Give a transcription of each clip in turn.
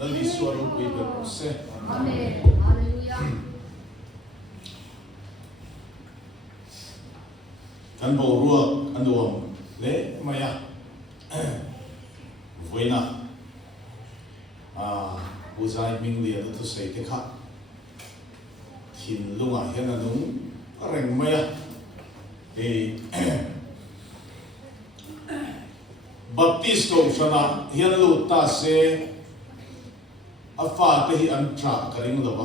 nali suaru kuiber se. Amen. Hallelujah. Kan bầu ruột ăn uống lễ maya với na uzai minh liệt tu sei te kha hin lunga hian anung reng maya e baptist ko sana hian lu ta se afa te hi an tra karing lo ba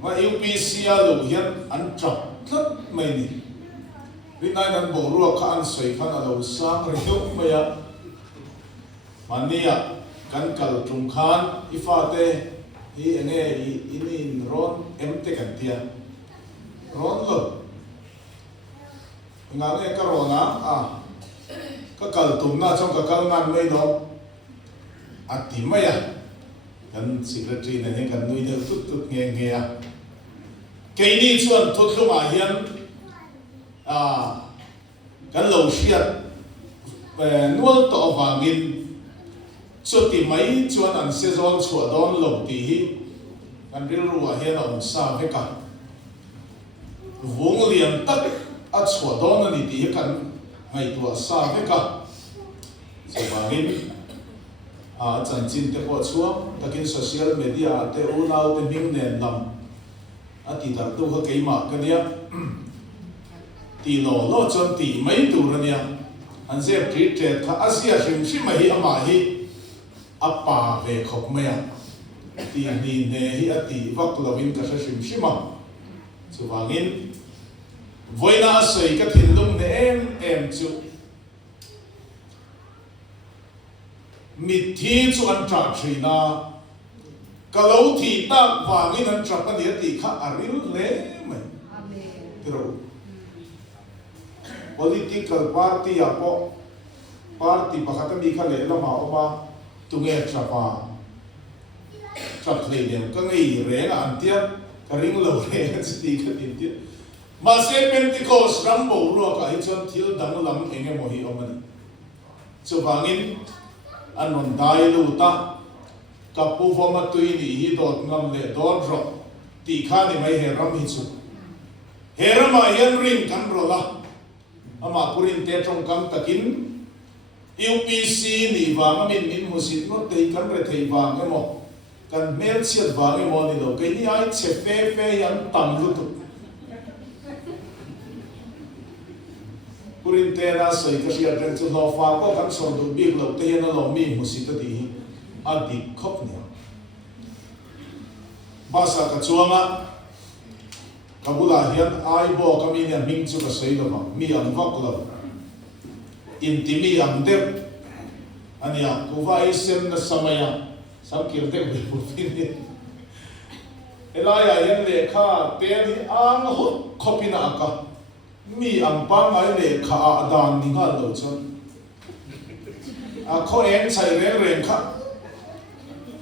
ma UPC lu hian an tra thất mày nè, vì nay đang bổ ruột khăn sấy khăn ở đầu sáng rồi nhúc mày à, mà nia căn cào trùng khăn, ifate, hi anh ấy in ron em te kan tia, ron lo, ngã này cái ron cái cào trùng na trong cái cào nan mấy đó, tìm mày à, kan secretary này kan nuôi được tút nghe nghe à. Cái này chuẩn thuật lúc mà hiện cái lầu xiết về nuôi tổ vàng in cho tìm mấy chuẩn ăn sẽ dọn chùa đón lầu tí cái điều rồi hiện ông sao vậy cả vốn liền tất chùa đón này tí cái ngày tuổi sao vậy cả cho vàng in chân chính để qua xuống đặc biệt social media để u nào để mình nền làm ti dar tu ha keima ka nia ti lo chon ti mai tu ra nia an ze tri tre kha asia shim shim hi ama hi apa ve khop me ti ni ne hi ati vak lovin ka shim shima chu wangin voina sei ka thin lung ne em chu mi thi chu an tra thina kalau tidak wangi dan cakap dia tidak aril le, terus political party apa party pakatan bika le lama apa tungai cakap cakap le dia, kan ini rela antia kering lo rela sedikit antia masih Pentecost rambo lo kah itu til dang lam enge mohi omani, cubangin anon dai lu tak kapu format tu ini hidot ngam le dot drop ti khani mai heram hi chu heram a hian ring kan rola ama purin te trong kam takin UPC ni wang min musit no te kan re thei wang emo kan mel chiat wang emo ni lo ke ni ai che fe yan tam lu tu purin te na sei ka sia ten chu lo fa ko kan so du big lo te na lo mi musit ti adi khop nia basa ka chuanga kabula hian ai bo kami nia ming chu ka sei lo ma mi am vak lo intimi am dep ania kuwai sem na samaya sam kirte be putin elaya hian le kha te ni ang hot khopina ka mi am pa ngai le kha adan ni nga lo chon a kho en chai reng kha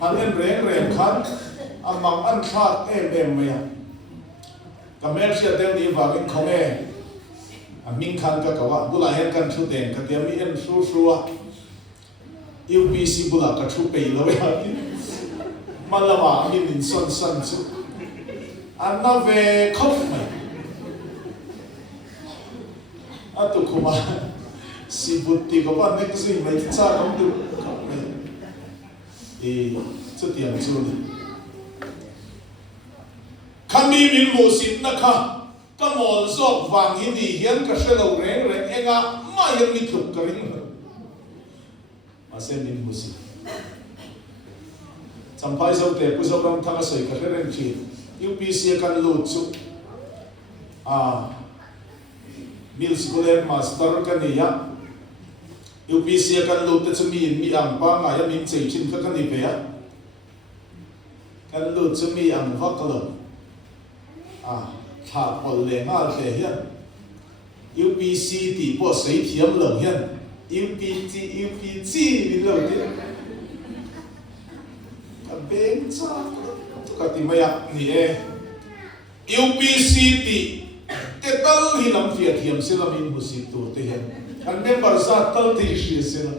hắn lên rèn khăn ăn mặc ăn phát em mày cái mẹ sẽ đem đi vào cái không em mình khăn cái cậu bula hết căn chú tiền cái tiền mình su UPC bula cái chú pay lo vậy mà là mà mình son chú anh nó về không mày tụi cô mà si bút thì có bạn biết gì mấy cái cha không được thì chút tiền chú đi kami min musit na kha ka mol zok wang hi ni hian ka shelo reng enga ma hian mi thup ka ring ma se min musit champai zo te pu zo ram thanga sei ka reng chi UPC kan lu chu mil school master kan ni ya UPC kan lu te chu mi am pa ma ya min chei chin ka kan ni pe ya kan lu chu mi am va ka lo thả bol le nga te hian UPC ti po sei thiam lo hian UPC ni lo ti ka beng cha ka ti maya ni UPC ti te tal hi lam fia thiam se lam in musi tu te hian kan member sa tal ti shi se la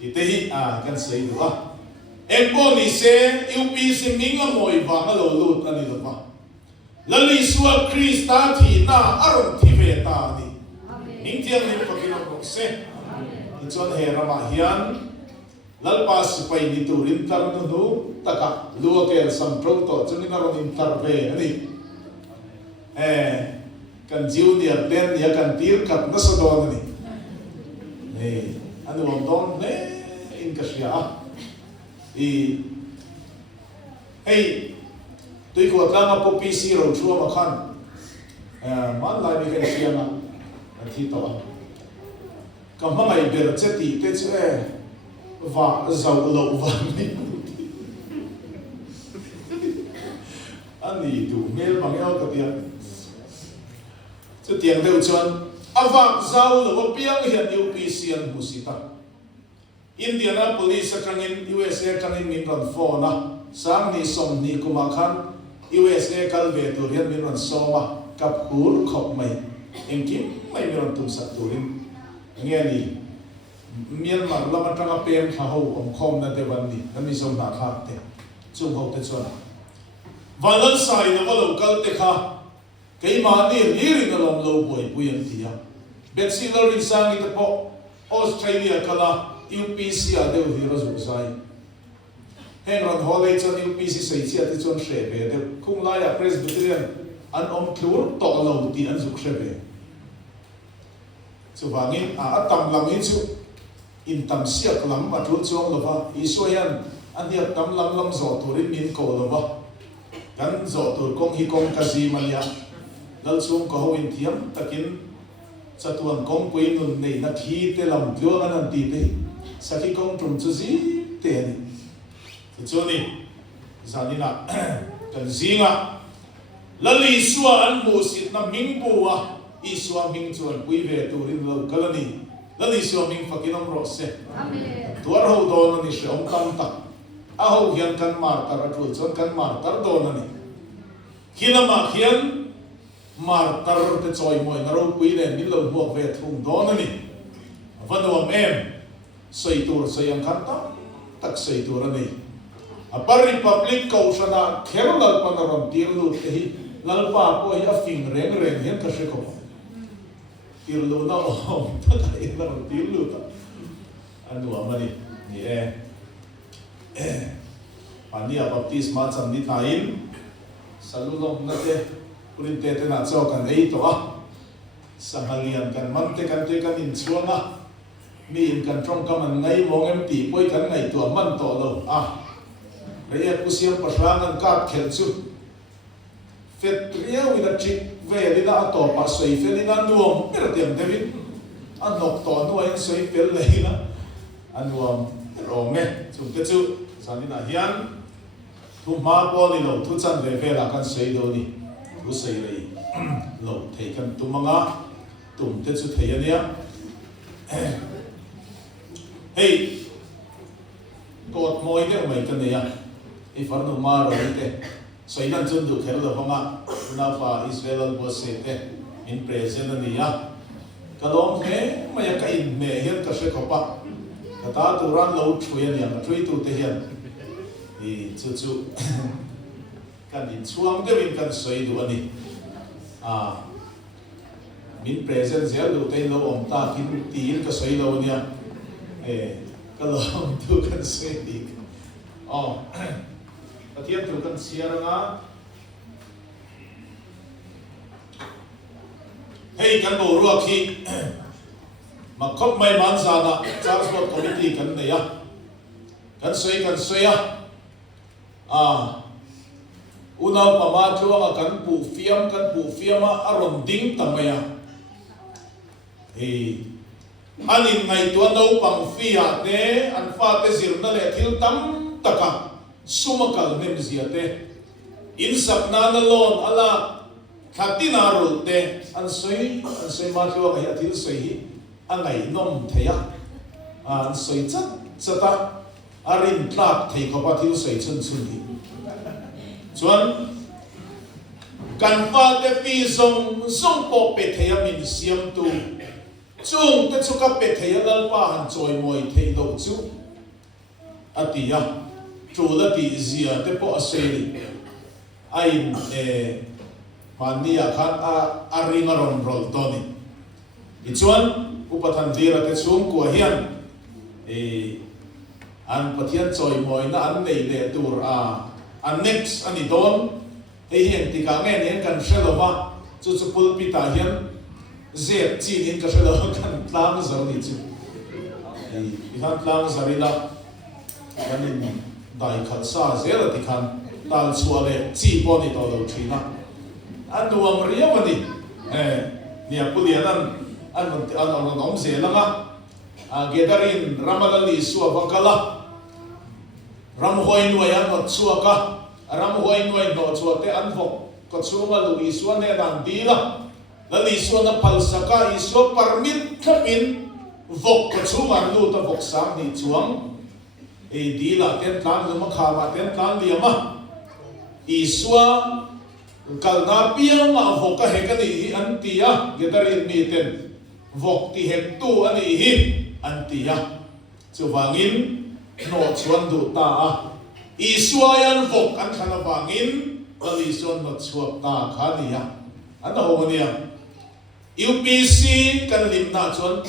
ite hi kan sei du embo ni se UPC minga moi wa nga lo lut ani lo ba lali suwa Krista thi na aron thi ve ta ni ning tiang ni pakina ko se ichon he rama hian lalpa sipai ni turin tar nu nu taka luakel sam pro to chuni na ron in tar ve ani kan junior ten ya kan tir kat na sa don ni anu om don ne in kasya hey tôi có đang có PC rồi chua mà khăn mà lại bị cái gì mà thì tao cầm mà ngày bây giờ chết thì cái chuyện và giàu lậu vàng này anh đi đủ mail bằng nhau cái tiền chứ tiền đâu chọn vàng giàu lậu biếng hiện UPC anh musita Indianapolis trang in USA trang in min ron phone na sang ni som ni kumakhan USA kal ve turian min ron soma kap hur khop mai engkim mai min ron tum sat turin nge ni Myanmar lama tanga pen tha ho om khom na te ban ni kan mi som na kha te chung ho te chona valan sai na lo kal te kha kei ma ni ri na lom lo boy puyan tia bachelor in sang ni te po Australia kala UPC adeu hi razu sai heng ron hole chon UPC sei chi ati chon she be de khung la ya Presbyterian an om thur to lo ti an zuk she be chu wangin tam lam hi chu in tam siak lam ma thu chong lo ba Israel an hiap tam lam zo turin min ko lo ba kan zo tur kong hi kong kazi mania dal chung ko ho in thiam takin chatuan kong pui nun nei na thi te lam tlo an ti te saki kong trum chu zi te ni chu ni zanina kan zinga lali suwa an bu sit na ming bu wa iswa ming chuan pui ve turin lo kalani lali suwa ming fakinom ro se amen tuar ho don ni she om tam tak a ho hian kan mar tar atul chon kan mar tar don ni hinama hian mar tar te choi moi na ro pui le min lo buak ve thung don ni vanom em sei tur sei ang khanta tak sei tur ani apar republic ko shana kherlal panaram tirlu te hi lalpa ko ya fing reng hen ka she ko tirlu na om ta kai na tirlu ta anu amani ni pania baptisma cham ni tain salulom na te purin te na chaw kan ei to sangalian kan man te kan in chuanga mi in kan trong kaman ngai mong em ti poi kan ngai tu man to lo re ku siam pasang an ka khel chu fet ria wi da chi ve li da to pa soi fe li na nuam per tiam david an nok to no ai soi pel le na an nuam ro me chu te chu sanina hian thu ma po ni lo thu chan ve ve la kan sei do ni thu sei rei lo thei kan tu manga tum te chu thei ania hey kot moi de mai kan ya I farno mar ite so inan chun du khel lo hanga na fa Israel bo se te in present ni ya kalom he maya ka in me hian ka se ko pa ka ta tu ran lo thuya ni ma thui tu te hian I chu kan in chuang de win kan soi du ani min present zel du te lo om ta kin ti ka soi lo nia kalom tu kan soi di Katian tu kan siar nga hey kan bo ruak hi makop mai man sa na transport committee kan ne ya kan soi ya unaw pa ma thuanga kan pu fiam aron ding tamaya hey anin ngai tu no pang fia te an fa te zir na le thil tam taka sumakal mem ziate in sapna na lon ala khatina rul te an soi ma thua ga thil soi hi angai nom theya an soi chata arin tlak thei ko pa thil soi chun hi chuan kan fa te pi zong po pe theya min siam tu chung te chu ka pe thei lal pa han choi moi thei lo chu atia chu la ti zia te po aseli ai mania khan a ringa ron rol toni i chuan upathan dira te chung ko hian an pathian choi moi na an nei le tur an next ani don hian ti ka nge ne kan shelova chu pulpita hian zet chin in ka shelova kan tlang zar ni chu i han tlang zarila kan in dai khalsa zela ti khan tal chuale chi poni to lo thina an nuam ria mani nia pulian an om zela gedarin ramalali suwa bakala ramhoi nuayan no chuaka ramhoi nuai no chuate an vok ko chunga lu iswa ne dan dila lali iswa na palsaka iswa permit khamin vok ko chunga lu ta vok sam ni chuang dila ten tlan lu ma khama ten tlan liama iswa kalna piang ma vok ka hekani antia gedarin mi ten vok ti hek tu ani hi antia chuwangin no chuan du ta iswayan vok an khana wangin alison no chuak ta khania an ho mania UPC kan limna chuan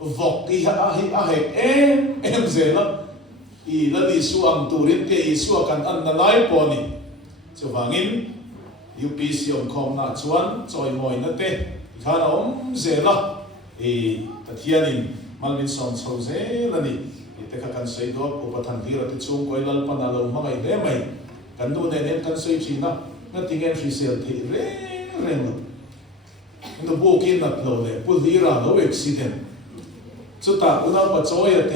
vok ki a hek em zela I lali suang turin te isua kan an na lai poni chuwangin UPC inkhawm na chuan choi moi na te khana zela tathianin malmin som chho zelani te ka kan sei do upathan dira te chung koi lal pana lo mangai le mai kan du ne nen kan sei china na tingen fi sel the reng lo no bokin na lo le pu dira lo accident chuta una pa choya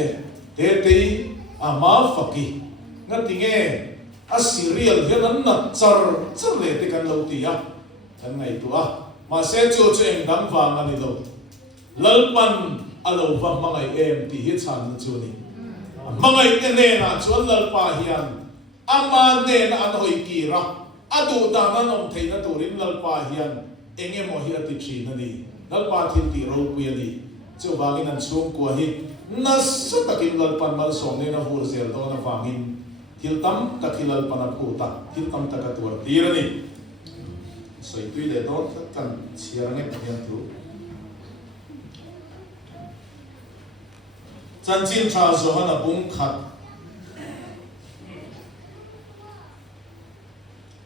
te ama faki na tinge a serial helan na char le te kan lo ti ya kan ngai tu ma se chu eng dang wang ani lo lalpan alo va mangai em ti hi chan chu ni mangai ne na chuan lalpa hian ama ne na an hoi ki ra adu da na nom thei na turin lalpa hian enge mo hi ati chi na ni lalpa thil ti ro pu ni chu bangin an chung ko hi na sa takin lalpan mal som ne na hur zel do na wangin thil tam takilal pan phu ta thil tam takatur ti ra ni soi tui le do kan chiar nge hian tu chan chin tha zo hana bung khat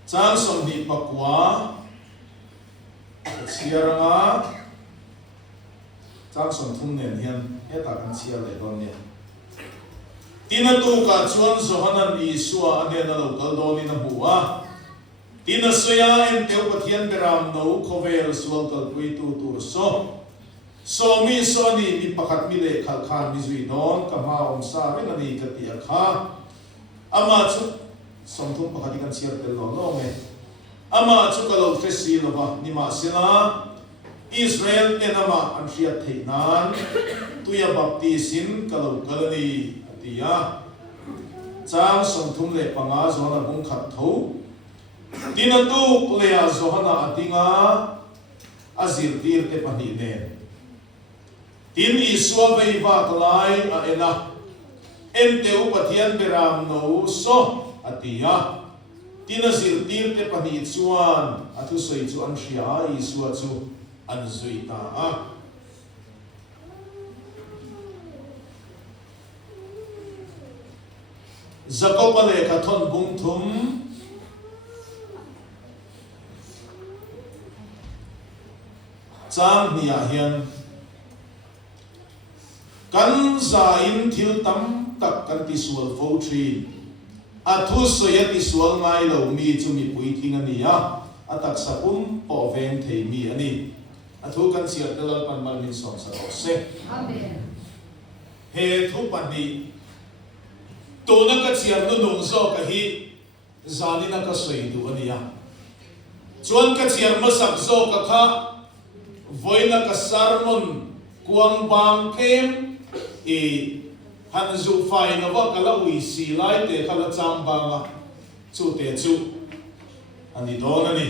chan som di pakwa chiaranga chan som thum nen hian eta kan chiar le don ne tina tu ka chuan zo hanan I suwa ane na lo kal do ni na huwa tina soya em teu pathian beram no khovel sual kal pui tu tur so mi so ni mi pakhat mi le khal khan mi zui don ka ma om sa ren ani ka ti kha ama chu som thum pakhat kan chiar tel lo me ama chu ka lo fesi lo ba ni ma sina Israel enama an ria theinan tuya baptisin ka lo kalani tia chang som thum le panga zona bung khat tho tina tu lea zohana atinga azir tir te pani ne tin iswa vei va klai a ena en teu pathian beram no so atia tina zir tir te pani chuan athu sei chu an ria iswa chu an zui ta Zakopale kathon bung thum chang nia hian kan za in thil tam tak kan ti sual fo thin athu soya ti sual ngai lo mi chu mi pui thing ania atak sapum po ven thei mi ani athu kan siat dalal pan mal min som sa se Amen. he thu pan ni to na ka chiar no nong zo ka hi zani na ka sei du ania chuan ka chiar ma sak zo ka kha voina ka sarmon kuang bang kem han zu fai na wa kala ui si lai te kala cham banga chu te chu ani don ani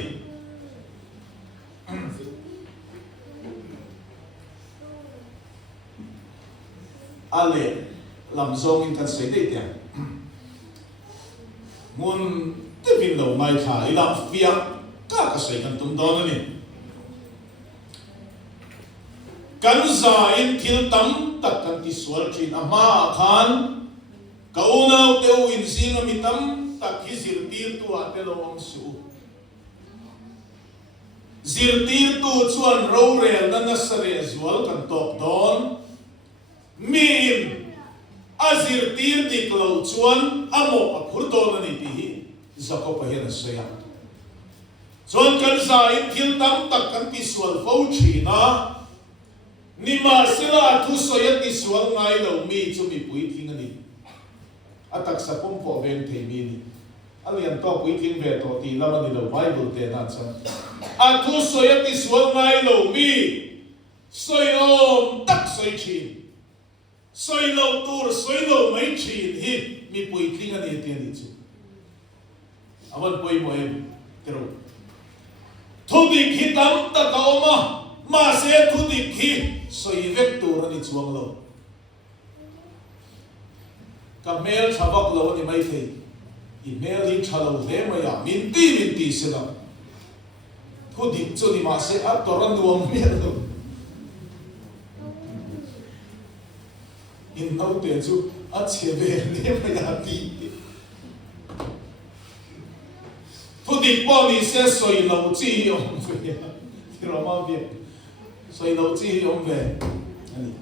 ale làm zong in kan sei dei tiang mun te bin lo mai tha ila fiang ka sei kan tum don ni kan za in thil tam tak kan ti sual thin ama khan kaunau teu in sing mi tam tak hi zir tir tu a te lo ang su zir tir tu chuan ro rel na na sare zual kan tok don mi in azir tir dik lo chuan amo a khur don ani ti zako pa hian soya chuan kan za in thil tam tak kan ti sual fo thina nima sila thu soya ti sual ngai lo mi chu mi pui thing ani atak sa pum po ven thei mi ni alian to pui thing ve to ti lama ni lo bible te na chan a thu soya ti sual ngai lo mi soi om tak soi chin soi lo tur soi lo mai chin hi mi pui thing ani te ni chu awan poi mo em tero thu dik hi tam ta ka oma ma se thu dik hi soi vek tur ani chuang lo ka mel thavak lo ni mai thei i mel hi thalo le ma ya min ti se la thu dik chu ni ma se a toran nuam mel lo in nau te chu a che ve le ma ya ti thu dik po ni se soi lo chi om ve ti ro ma ve soi lo chi om ve ani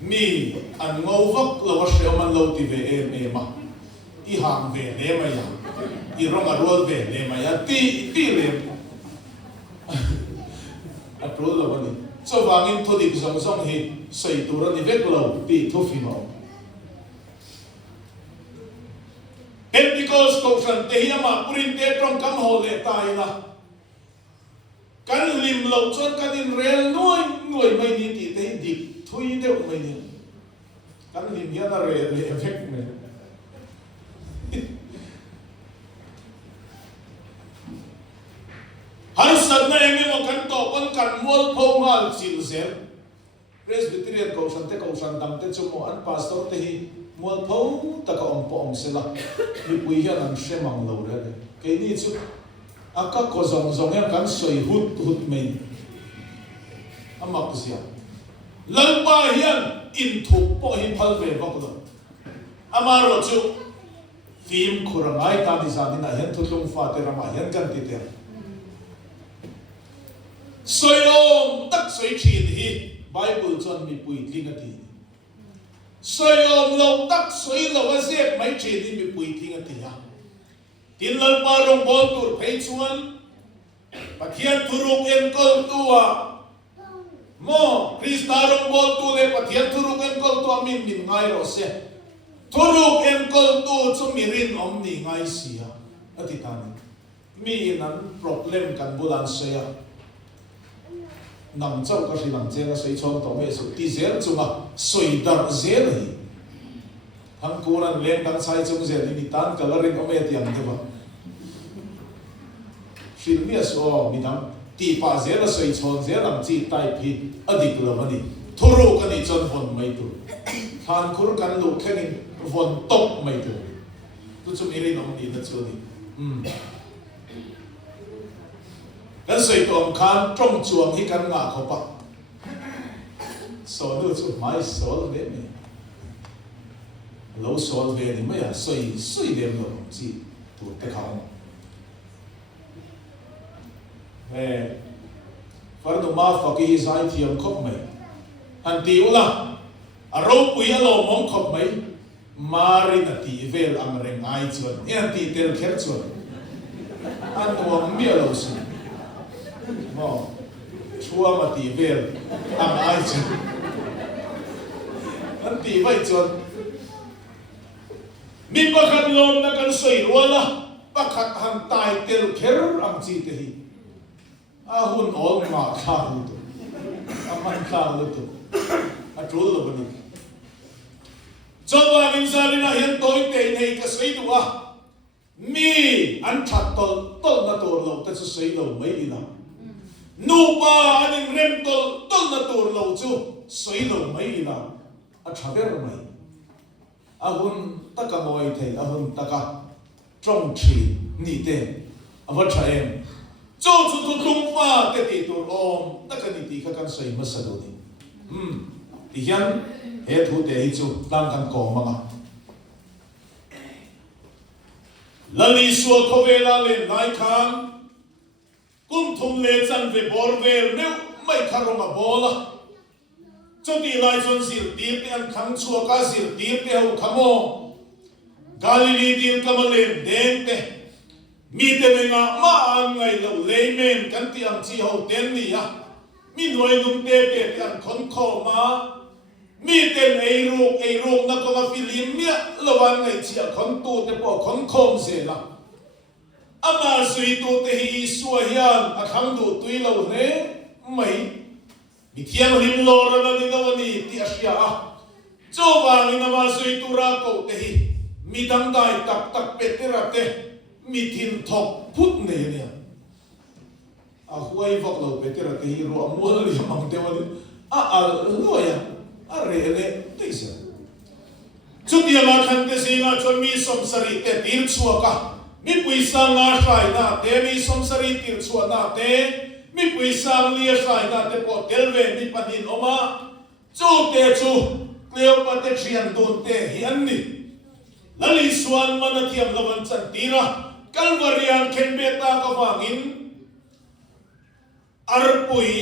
mi an ngau vak lo wa sheo man lo ti ve em ma i hang ve le ma ya i rong a rol ve le ma ya ti le a pro lo ni so wangin thu dik zong zong hi soi tu ra ni vek lo ti thu fi mo Pentecost ko san te hi ma purin te trong kam ho le tai la kan lim lo chon kan in rel noi mai ni ti te dik thui de mai ni kan lim ya na re le effect me har san na enge mo kan to kon kan mol pho ngal chil zel presbyterian ko san dam te chu mo an pastor te hi mol pho ta ka om po om se la ni pui hian an shemang lo re ke ni chu aka ko zong ya kan soi hut mai amak sia lalpa hian in thu po hi phal ve vak lo amaro chu phim khurangai ta ni sa ni na hian thu tlung fa te rama hian kan ti te soi om tak soi chin hi bible chon mi pui tling ati soi om lo tak soi lo a zet mai chin hi mi pui tling ati ya tin lalpa rong bol tur phei chuan pathian thuruk en kol tua mo krista rong bol tu le pathian thuruk en kol tua min ngai ro se thuruk en kol tu chu mi rin om ni ngai sia ati tan mi nan problem kan bulan se ya nam chau ka ri lang che na sei chon to me su ti zel chunga soi dar zel hi hang kuran len dang sai chung zel ni tan coloring o me tiang de ba filmia so mi dang ti pa zel soi chon zel ang chi tai phi adik lo ani thuru ka ni chon hon mai tu than khur kan lu khenin von top mai tu tu chu mi ri nom ni na chu ni kan soi tom khan trong chuang hi kan nga kho pa so nu chu mai sol ve me lo sol ve ni ma ya soi dem lo chi tu te khao far no ma fa ki zai thiam khop mai han ti ula a ro pui a lo mong khop mai Marina ti vel am reng ai chuan en ti tel kher chuan an to mi lo su mo chua ma ti vel am ai chuan an ti vai chuan mi pakhat lom na kan soi wala pakhat han tai tel kher am chi te hi a hun ol ma kha hu tu aman kha lu tu a trul lo bani chawa min salina hian toi te nei ka sei tu a mi an that tol na tur lo ta chu sei lo mai ina nu pa anin rem tol na tur lo chu sei lo mai ina chaber mai ahun taka moi thei ahun taka trong thi ni te awa thaem cho chu tu tung fa te ti tur om taka ni ti kha kan sei masalo ni ti hian he thu te hi chu tang kan ko manga lali suwa khovela le nai kham kum thum le chan ve bor vel meu mai kharoma bola choti lai chon sir dir te an khang chua ka sir dir te ho khamo galili dir kamale den te mi te nga ma an ngai lo le men kan ti am chi ho ten ni ya mi noi lum te te an khon kho ma mi ten ei ru na ko ma filim mia lo wan ngai chi a khon tu te po khon khom se la ama sui tu te hi suwa hian a khang du tui lo ne mai mi thiam rim lo ra na ni lo ni ti a sia a cho wang ni na ma sui tu ra ko te hi mi dang dai tak tak pe te ra te mi thin thok phut ne ne a huai vok lo pe te ra te hi ro mo li mang te wa a lo ya a re le te sa chu ti ma khan te se na chon mi som sari te tir chua ka mi pui sang nga sai na te mi som sari tir chua na te mi pui sang lia sai na te po tel ve mi panin oma chu te chu kleo pa te chian don te hian ni lali suan mana thiam lawan chan tira kalvarian khen beta ka wangin arpui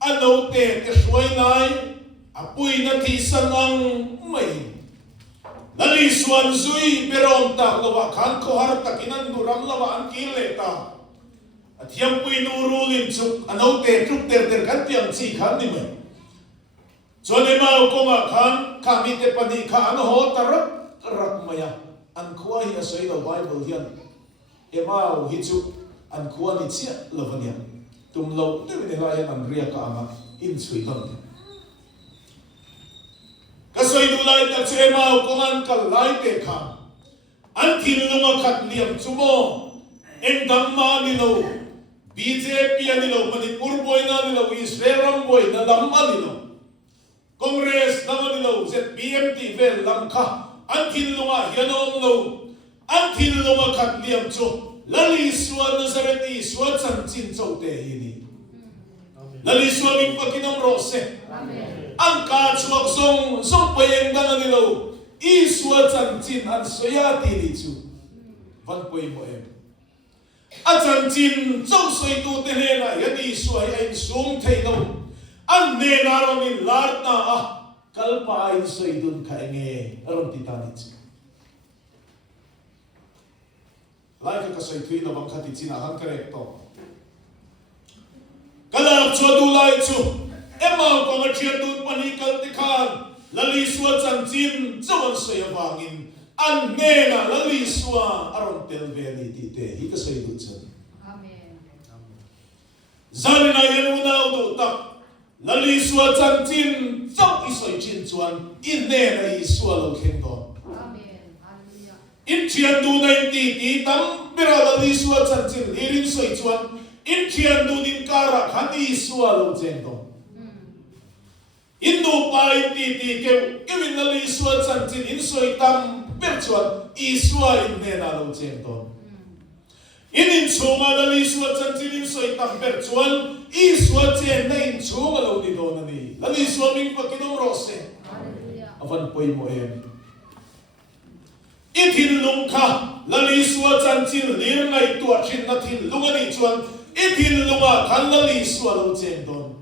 ano te suai nai apui na thi sanang mai lali suan zui berom ta lawa khan ko har takinan duram lawa an ki leta athiam pui nu rulin chuk ano te truk ter kan tiam chi khan ni mai chone mau ko ma khan kami te pani kha an ho tarak maya an khuwa hi asoi lo bible hian emau hi chu an khuwa ni chia lovania tum lo te ne la yan an ria ka ama in chui kan kasoi du lai ta che mau ko an kal lai te kha an thil lunga khat liam chumo en dam ma ni lo BJP ani lo manipur boy na ni lo Israel boy na lam ani lo Congress na ni lo ZPMT vel lam kha an thil lunga hianom lo an thil lunga khat liam chu lali suan nazareti suan chan chin chau te hi ni lali suan mi pakinam ro se an ka chuak song payeng dan ani lo I suan chan chin an soya ti ni chu van poi mo em a chan chin chau soi tu te he na yani suai ai sum thei lo an ne na ro ni lar na a kalpa ai soi dun khai nge aron ti ta ni chu lai ka soi thui na bang khati china han correct to kalap chodu lai chu emma ko ma chian dun pani kal ti khan lali suwa chan chin chawan soi awangin an ne na lali suwa aron tel ve ni ti te hi ka soi du chan amen zanina yenu na du tak lali suwa chan chin chau I soi chin chuan in ne na I suwa lo khen do amen hallelujah in chian du na ti tam bira lali suwa chan chin lirin soi chuan in chian du din kara khan I suwa lo chen do in du pa ti ke kevin lali suwa chan chin in soi tam ber chuan I suwa in ne na lo chen do in chunga lali suwa chan chin in soi tam ber chuan I suwa chen na in chunga lo di do na ni lali suwa ming pakinom ro se hallelujah avan poi mo em ithin lung kha lali suwa chan chin lir ngai tua thin na thin lung ani chuan ithin lunga khan lali suwa lo chen don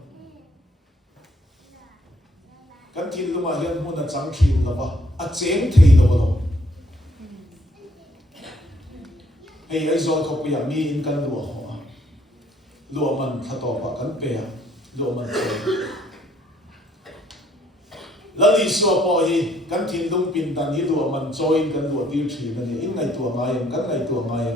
kan thin lunga hian mun a chang thil lova a cheng thei lo lo hei ai zol ko pia mi in kan lu ho lu man thato pa kan pe lu man pe lali suwa po hi kan thin lung pin dan hi lu man join kan lu tir thi na ni in ngai tua ngai kan ngai tua ngai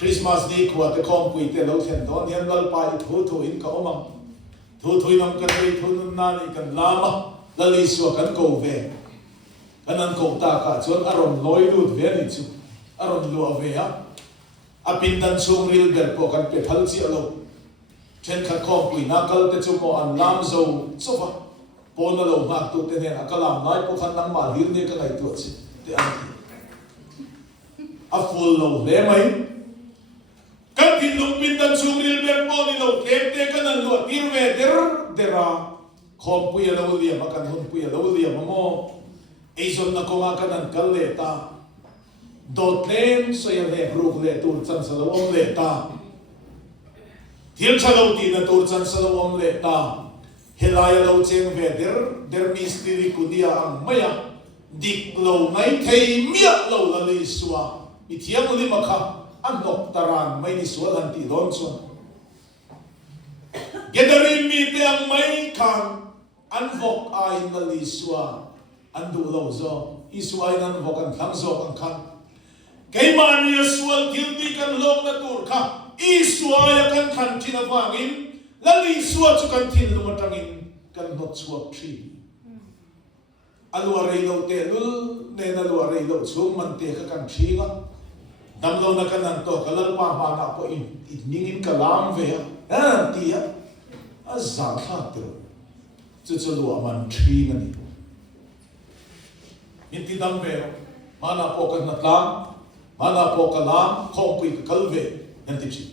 Christmas day ko at kom pui te lo then don hian lal pa thu in ka omang thu nam kan rei thu nun na ni kan lama lali suwa kan ko ve kanan ko ta ka chuan aron loi lut ve ni chu aron lu ave a apin dan chung ril ber ko kan pe phal chi alo chen khat khom pui na kal te chu mo an lam zo chowa pon na lo mak tu te ne akalam nai po khan nang ma hir ne ka ngai tu chi te an a full lo le mai kan tin lung pin tan chung ril ber po ni lo thep te kan an lo tir ve dera khom pui lo lia ma kan hun pui lo lia ma mo ei zon na ko ma kan an kal le ta dot len so ya le bruk le tur chan sa lo om le ta thil chalo ti na tur chan sa lo om le ta helaya lo cheng ve der mistri kudia ang maya dik lo ngai thei mia lo la le suwa mi thiam li ma kha an nok taran mai ni suwa han ti don chuan gedarin mi te ang mai khang an vok ai na li suwa an du lo zo iswa nan vok an thang zo kan khan kai mania sual guilty kan long na tur kha iswa ya kan khan thina wangin lali suwa chu kan thin lu matangin kan not suwa thi alwa rei lo te lul ne na alwa rei lo chung man te ka kan thi ga dam lo na kan an to kalal pa ma na ko in ningin kalam ve ha ti ya a za kha te chu chu lu man thi ngani min ti dam ve mana po kan na tlang mana po kalam khom pui ka kalve nan ti chi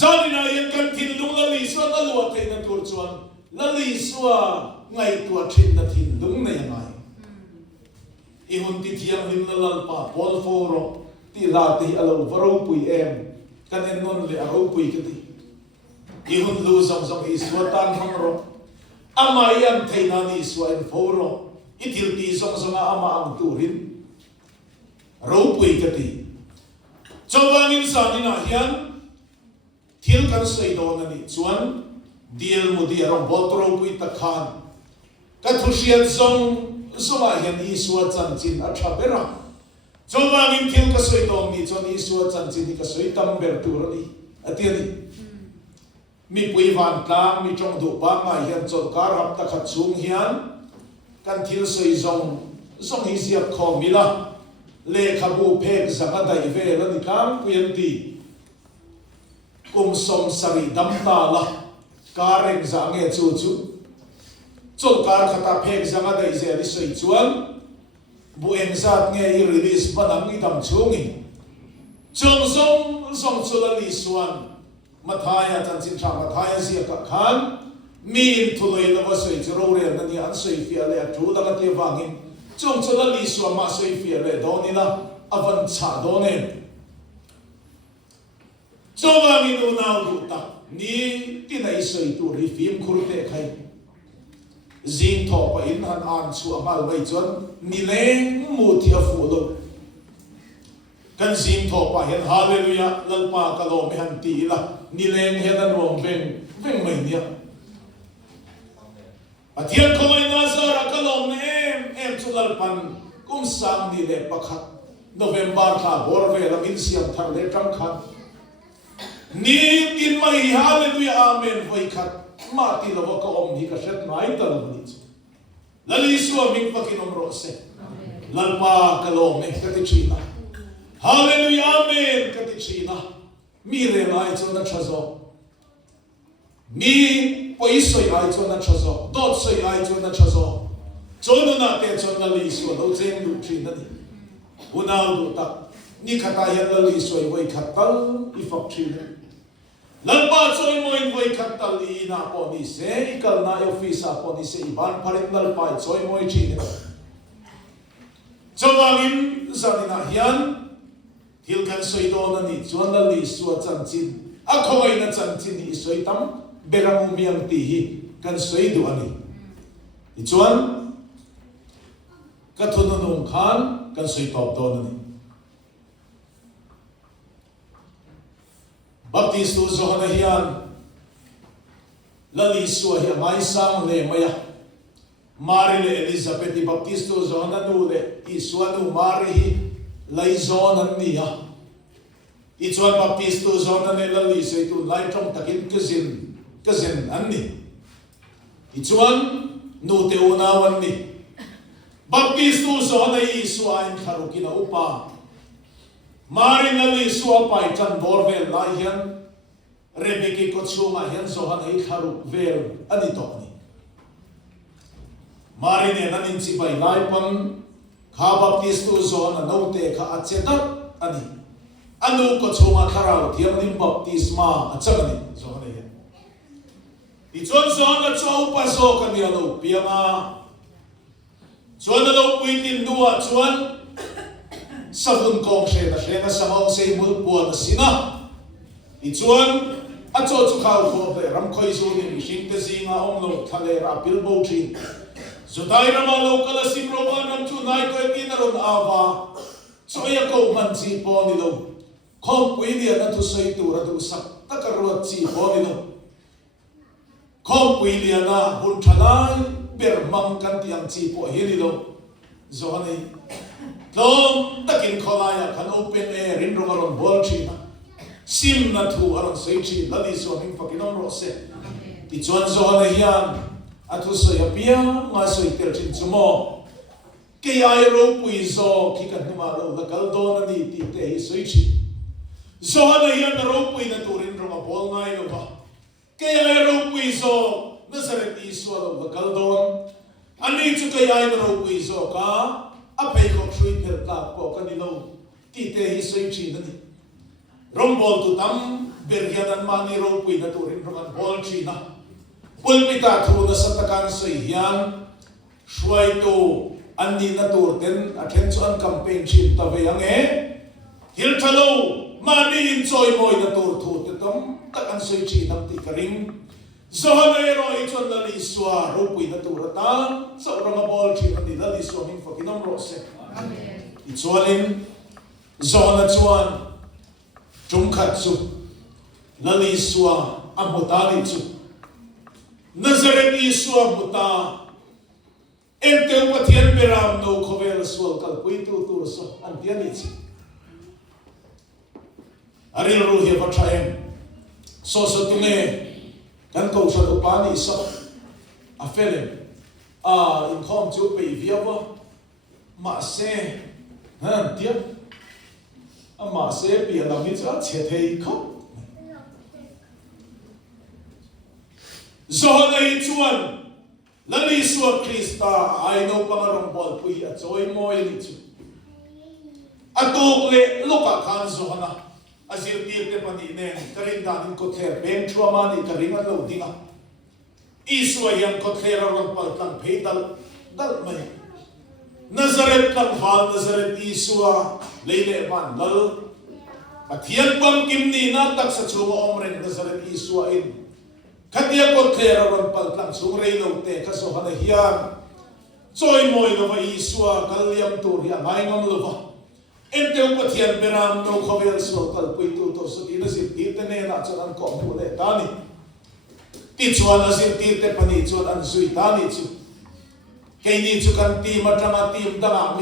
zanina yan kan thin lung la li so na lu te na tur chuan la li suwa ngai tua thin na thin lung na yangai i hun ti thiam lim la lal pa pol foro ti la ti alo varo pui em kan en non le aro pui ka ti i hun lu zong zong i suwa tan hang ro ama yan theina ni suwa en foro i til ti zong zong ama ang turin ro pui ka ti chawangin sa ni na hian thil kan sei do na ni chuan deal mo di arong botro pui ta khan ka thusian zong zoma hian i suwa chan chin a thabera chawangin thil ka sei do ni chuan i suwa chan chin ka sei tam ber tur ni atiani mi pui van tlang mi chong du pa ma hian chol kar hap ta khat chung hian kan thil sei zong hi ziak khom mila le khabu phek zanga dai ve la ni kam puyan ti kum som sari dam ta la kareng za nge chu chol kar khata phek zanga dai ze ri sei chuan bu eng zat nge i release panam ni dam chungi chong song chula li suan mathaya chan chin tha mathaya zia ka khan min thuloi la wa sei chro re na ni an sei fi ale thu la ke wangin chong chula li suan ma sei fi ale doni la avan cha done chowa mi nu na du ta ni tinai sei tu ri film khur te khai zing tho pa in han an chu amal vai chon ni leng mu thia fu lo kan zing tho pa hen hallelujah lalpa ka lo me han ti la ni leng he dan rom veng mai nia athian khomai na zara ka lo me em chu lalpan kum sam ni le pakhat november tha bor ve la min siam thar le tang khat ni tin mai hallelujah amen voi khat ma ti lo ka om hi ka shet mai ta lo ni lali suwa ming pakin om ro se lalpa ka lo me ka ti china hallelujah amen ka ti china mi re lai chu na chazo mi poi soi ai chu na chazo dot soi ai chu na chazo chono na te chon na li suwa lo chen du china ni unau du ta ni khata ya la li soi voi khatal I fak china lalpa choi moin voi khatal I na po ni se ikal na office po ni se iban parit lalpa choi moi china chawangin zanina hian thil kan soi do na ni chuan la li suwa chan chin a khoi na chan chin ni soi tam berang miam ti hi kan soi du ani I chuan ka thun nong khan kan soi top do na ni baptist tu zo na hian la li suwa hi mai sang le maya mari le Elizabeth I baptist tu zo na nu le I suwa nu mari hi lai zon an ni ha I chuan baptist tu zon an la li sei tu lai trong takin kazin an ni I chuan nu te una wan ni baptist tu zon ai suwa in tharukina upa มารินาลีสัวไปจันบอร์เวลลายเฮียน Chawangin zanina hian thil kan soi do na ni chuan la li suwa hi mai sang le maya mari le Elizabeth I baptist tu zo na nu le I suwa nu mari hi lai zon an ni ha I chuan baptist tu zo na la li sei tu lai trong takin kazin an ni I chuan nu te una wan ni baptist tu zo ai tharukina upa mari na li suwa pai chan bor vel lai hian rebeki ko chunga hian zohan ei tharu vel ani to ni marine nanin chi bai lai pan kha baptist tu zona note kha achetat ani anu ko chunga tharau thiam nim baptisma achangani zona hian i chon zona chau pa zo kan ya lo piama chuan lo puitin dua chuan sabun kong she na she na samong se mul puan sina i chuan a cho chu khau ko pe ram khoi zu ni sing te zinga om lo thale ra pil bo thin zudai rama lo kala sim ro ba nam chu nai ko tin ron ava choya ko man chi po ni lo khom pui dia na tu sei tu ra tu sak takarwa chi po ni lo khom pui dia na hun thalai ber mang kan tiang chi po hi ni lo zo nei Tom takin kholaya kan open air in rongaron bol china sim na thu aron sei chi lali so ning fakinom ro se ti chuan zo na hian athu so ya pia nga so iter chin chumo ke ai ro pui zo ki kan ma lo la kal don ni ti te hi sei chi zo na hian ro pui na turin ronga bol ngai lo ba ke ai ro pui zo nazaret i so lo la kal don ani chu ke ai ro pui zo ka apei ko thrui per ta ko kan ni lo ti te hi sei chi na ni rombol tu tam bergian mani ro pui na turin roman bol chi na pulpita thu na satakan sei hian shwai tu anni na tur ten athen chuan campaign chin ta ve ange hil thalo mani in choi moi na tur thu te tam takan sei chi nam ti karing zohane ro i chon la li swa ro pui na tur ta so rama bol chi na ni la li swa min fakinom ro se amen i chuanin zohana chuan chung khat chu lali swa amotali chu nazaret i swa muta ente upathian beram no khovel swal kal pui tu tu so an tiani chi aril ru he pathaem so so tunge kan ko so to pani so a felem inkhawm chu pe viawa ma se han tia mà sẽ bị làm như thế chết hay không? Do này chuan, lần đi suốt Krista, ai đâu bằng rong bol pui at joy moi ni chu. Atuk le luka kan zo na, azir tir te pani ne, karin danin ko ther ben chuama ni karin an lo dinga. Iswa yang ko ther rong pal tang phei dal mai. Nazaret lang hal Nazaret Isua leile ban lal pathian bam kim ni na tak sa chuma omren Nazaret Isua in katia ko thera ron pal tlang chung rei lo te ka so hana hian choi moi lo va Isua kalyam tur ya ngai ngam lo va ente pathian beram no khovel so kal pui tu to so ti na sit ti te ne na chan ko mu le tani ti chuan azir ti te pani chuan an zui tani chu cái gì chú cần tìm mà trong mà tìm đang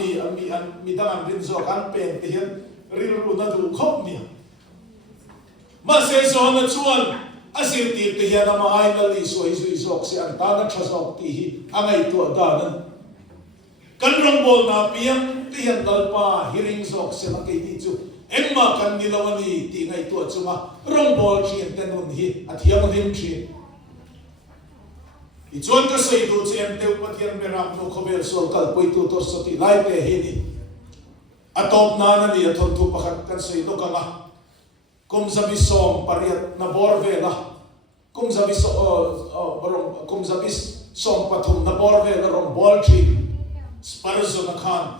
mi đang rin zo kan pen thì hiện ril ru na du khop mi mà sẽ zo na chuan asir ti thì hiện mà ai na li so zui zok se an ta na tha zok ti hi angai tu da nan kan rong bol na piang ti hiện dal pa hiring zok se na cái gì chú em mà kan ni lawani ti ngai tu chu ma rong bol chi ten nun hi athiam rim chi i chuan ka sei tu chen teu pathian beram no khovel sol kal pui tu tor soti lai te hi ni atop na na ni athon thu pakhat kan sei no kanga kum zabi som pariat na bor ve la kum zabi so rom kum zabi som pathum na bor ve la rom bol chi sparzo na khan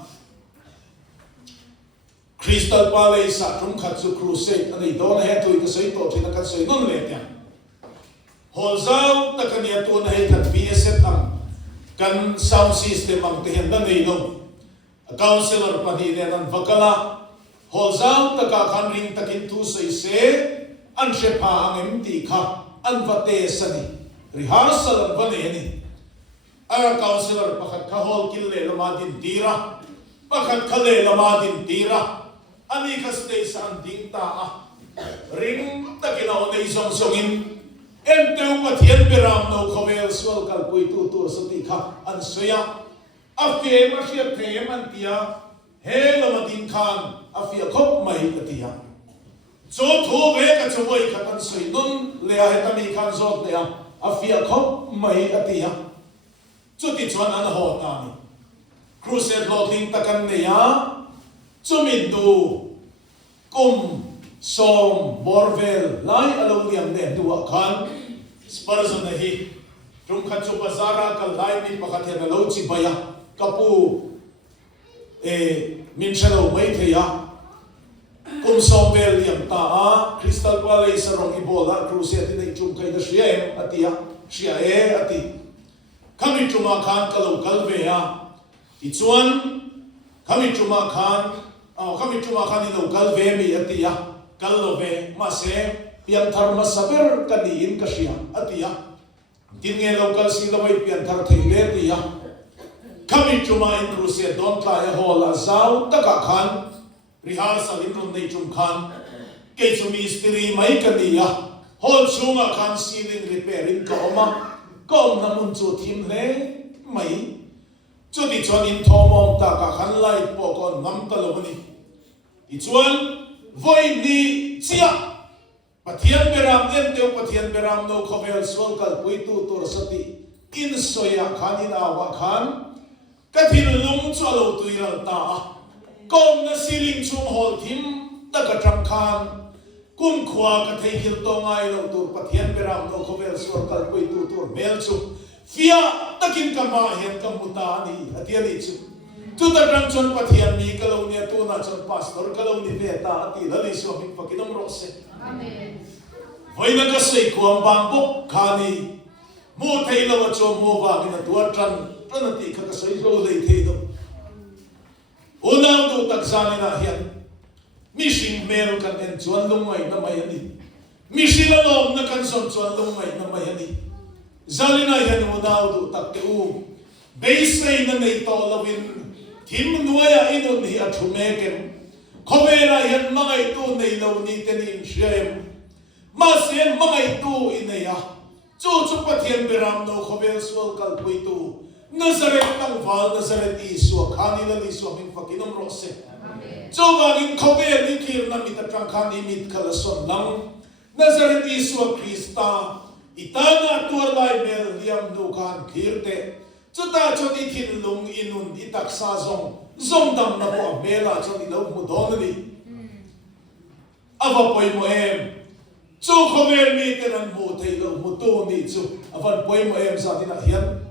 crystal palace sa thum khat chu crusade ani don he tu ka sei to thina kan sei non le tiang Holzau takania tu na hitan BSF ang kan sound system ang tihan na nilong counselor pani nan vakala Holzau taka ring takin tu say se an shepa ang MT ka an vate sani rehearsal ang vaneni ang counselor pakat kahol kille lamadin tira pakat kale lamadin tira ani ka stay sa anding taa ring takina o na isang songin ente pathian beram no khovel swal kal pui tu tur sati kha an soya afie ma sia the man tia he lamadin khan afia khop mai katia chỗ thu về cái chỗ vậy cái con sợi nón lẽ hay ta mi khăn giọt lẽ phía khóc mấy ati ha chỗ thì chọn ăn hot na ni crusade loading ta kan lẽ chỗ mình du cùng som borvel lai alo liam ne du khan spurgeon na hi trung khan chu bazara ka lai mi pakhat he lo chi baya kapu min chalo mai theya kum som vel liam ta a crystal palace rong ibola crusade nei chung kai da shia atia shia ati kami chuma khan kalo kalve ya ti chuan kami chuma khan ni lo kalve mi atia kalove ma se pian thar ma saber kadi in ka shia atia tin nge local si lawai pian thar theile tia kami chuma in crusade don tla ya hola zau taka khan rehearsal in run nei chum khan ke chu mystery mai kania hol chunga khan ceiling repairing ka oma kom na mun chu thim le mai chu ti chon in thomom ta ka khan lai po kon ngam ta lo ni i chuan voi ni chia pathian beram em teu pathian beram no khovel sol kal pui tu tur sati in soya khanin awa khan kathil lung chalo tuiral ta kom na ceiling chung hol thim ta ka tram khan kum khwa ka thei hil to ngai lo tur pathian beram no khovel sol kal pui tu tur mel chu fia takin kama hian kamuta ni atiali chu tu ta tram chon pathian mi kalo ne tu na chon pastor kalo ni ve ta ati lali so mi pakinom rose amen voi na ka sei kuam bang bok khani mu thei lo cho mo wa gina tu tran ti kha ka sei zo dei thei do unang tu tak zani na hian mishing mel kan en chuan lung mai na mai ani mishing alom na kan som chuan lung mai na mai ani zali na hian unang tu tak te u beisei na nei to lovin thim nuaya inun hi a thume kem khobera hian mangai tu nei lo ni tenin shem ma sen mangai tu ineya chu pathian beram no khobel sol kal pui tu Nazareth tang val Nazareth isu khani la isu min fakinom rose amen chu wangin khobel ni kir na mit tang khani mit khala son lang Nazareth isu Krista itana tur lai mel liam nu kan kirte chuta choti thin lung inun itak sa zong dam na po mela choti lo mu don ni ava poi mo em chu khomer mi tenan mu thei lo mu to ni chu avan poi mo em sa dina hian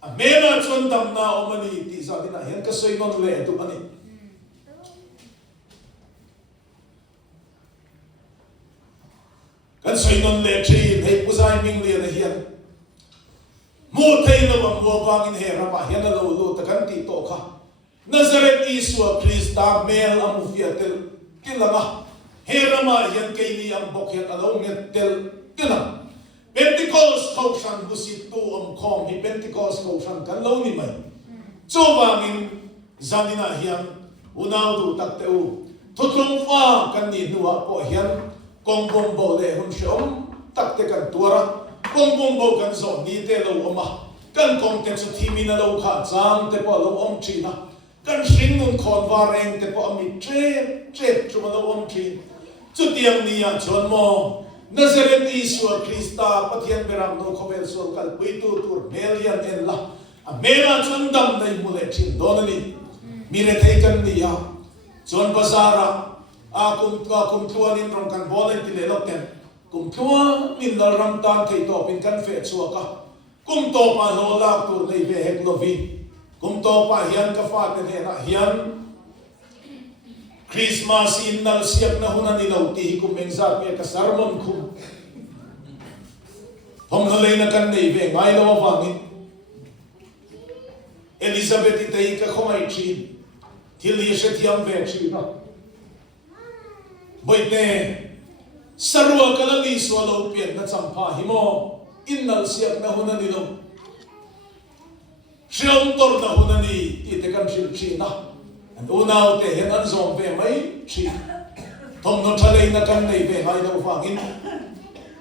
a mela chon dam na omani ti sa dina hian ka soi non le tu ani kan soi non le thi hei puzai ming le na hian mu thei lo wa mo wang in he ra pa hian lo lo ta kan ti to kha Nazareth isu Krista mel amu fiatel kilama herama hian ke ni am bok hian alo nget tel kilam Pentecost khosan busit tu khom hi Pentecost khosan kan lo ni mai chu wangin zanina hian unau du tak teu thutlong fa kan ni nuwa po hian kongbom bo le hun shom tak te kan tuara kongbom bo kan zo ni te lo oma kan kong te chu thimina lo kha chang te po lo om china kan hring nun khon wa reng te po ami tre chu lo om chin chu tiang ni ya chon mo Nazareth isu Krista pathian beram no khobel sol kal pui tu tur melian en la a mela chon dam nei mule thin donani mire thei kan ni ya chon bazara a kum tuan in rong kan bolen ti le loken kum tuan min dal ram tan thei to pin kan fe chuaka kum to pa lo la tur nei ve hek lovi kum to pa hian ka fa te na hian Christmas in nal siap na hunan ilaw ti kum engzat me ka sermon khum hom halay na kan nei ve ngai lo wangin Elizabeth itay ka khomai chin thili shethiam ve chin na boite sarwa kalali swalo pian na champa himo in nal siap na hunan ilaw shriam tor na hunani ti te kan shil chin na unau te hen an zong ve mai chi thom no thalei na kan nei ve ngai lo wangin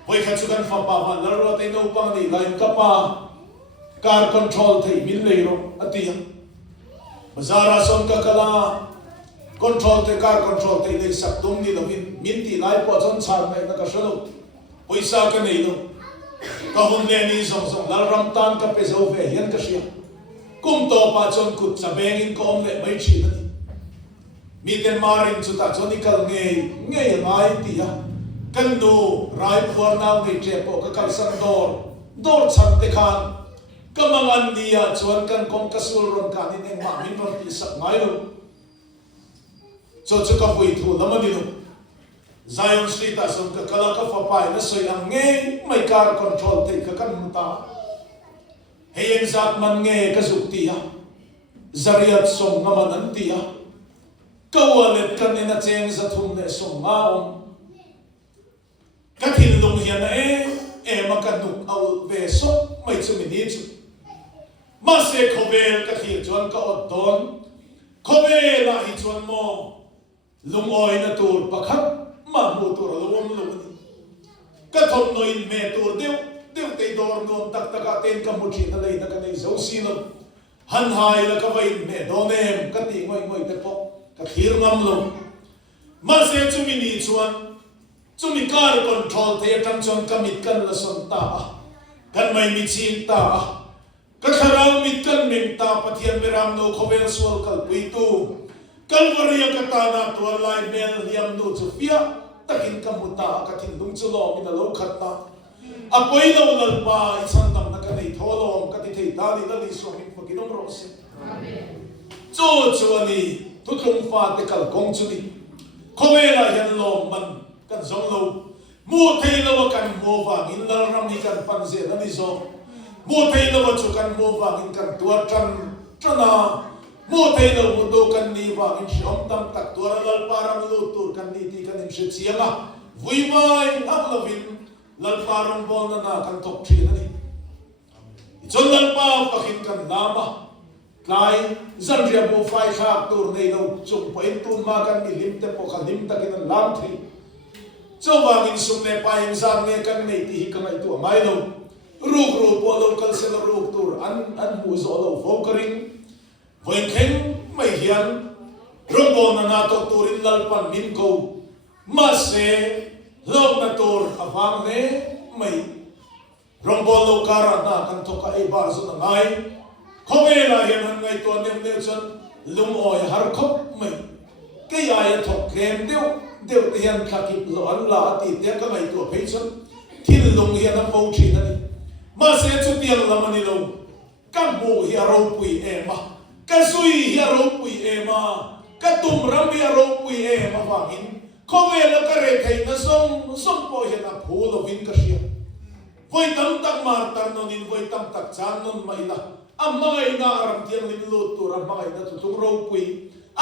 boy kha chu kan fa pa van lar te no pang ni line ka pa car control thei min lei ro atia bazara son ka kala control te car control te nei sak tum ni lovin min ti lai po chon char nei na ka shalo poisa ka nei lo ka hun le ni zong zong lal ram tan ka pe zo ve hian ka sia kum to pa chon kut cha beng in kom le mai chi na mi ten marin chu ta chon ikal nge mai ti ya kan no rai por na ngai che po ka kal san dor chan te khan kamangan niya chuan kan kong kasul ron ka ni neng ma min ron ti sak ngai lo cho chu ka pui thu lamani lo Zion Street asum ka kala ka fa pai na soi ang nge mai car control te ka kan muta heyen zat man nge ka zuk ti ya zariat som ngaman an ti ya kawalet kan ina cheng za thum ne som ma ka thin lung hian e ma ka nuk au ve so mai chu mi ni chu ma se khobel ka thi chuan ka ot don khobela hi chuan mo lung oi na tur pakhat ma mu tur lum lum ni ka thom noi me tur deu te dor non tak taka ten ka mu thi na lei na ka nei zo si no han hai la ka vai me donem ka ti ngoi te po ka thir ngam lo ma se chu mi ni chuan chu mi car control te tam chon kamit kan la son ta kan mai mi chin ta ka kharau mit kan mem ta pathian beram no khovel sual kal pui tu kalvaria ka ta na to lai bel liam no chu pia takin ka muta ka thin dung chu lo min lo khat ta a poi lo lal pa I san tam na ka nei tholom ka ti thei ta li la li so min pakinom ro se amen chu ani tu thum fa te kal kong chu ni khowela yan lo man kan zong lo mu thei lo kan mo wa min la ram ni kan pan ze na ni zo mu thei lo chu kan mo wa min kan tua trana mu thei lo mu do kan ni wa min shom tam tak tua lal param lo tur kan ni ti kan im she chianga vui vai ak lovin lal param bol na kan tok thi na ni chon lal pa pakhin kan lama lai zan ria bo fai khak tur nei lo chung poin tun ma kan ni lim te po kan lim ta kin lam thi cho wangin sum le pa in zan nge kan nei ti kan ai tu mai lo ru po lo kal se lo ru tur an mu zo lo fokering voin khen mai hian rom bo na to turin lal pan min ko ma se lo na tur awang ne mai rom bo lo kara na kan to ka ai bar zo na ngai khobela hian han ngai to nem le chan lum oi har khop mai ke ai thok kem deu te hian khaki lo an la ti te ka ngai to phei chan thil lung hian a fo thi na ni ma se chu tiang lamani lo kan bu hi ro pui e ma ka sui hi ro pui e ma ka tum ram hi ro pui e ma wangin khobela ka re thei na som po hian a phu lo vin ka sia voi tam tak mar tar non in voi tam tak chan non mai la amai na aram tiang lim lo tur amai na tu ro pui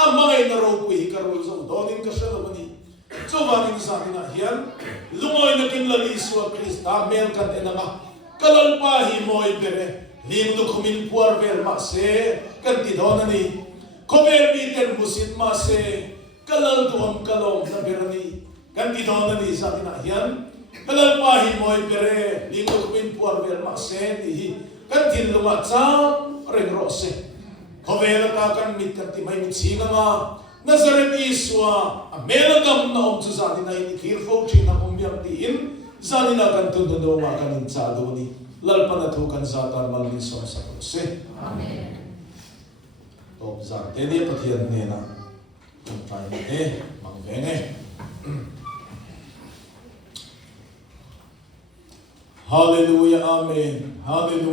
amai na ro pui ka ro zo donin ka sha lo ni cho wangin sa na hian lungoi na kin la li su Krista mel kan enanga kalal pa hi moi bere lim lu khumin puar vel ma se kan ti don ani khomer mi ten musit ma se kalal duam kalom na berani kan ti don ani sa na hian kalal pa hi moi bere lim lu khumin puar vel ma se ni kan tin lu ma cham reng ro se khovel ta kan mit kan ti mai mit singa ma Nazaret Iswa amela gam na om chu zani na in khir fo thi na om yam ti in zani na kan tu do ma kan in cha do ni lal pa na thu kan za tar mal ni so sa ko se amen to za te ni pathian ne na pai ne mang ve ne hallelujah amen hallelujah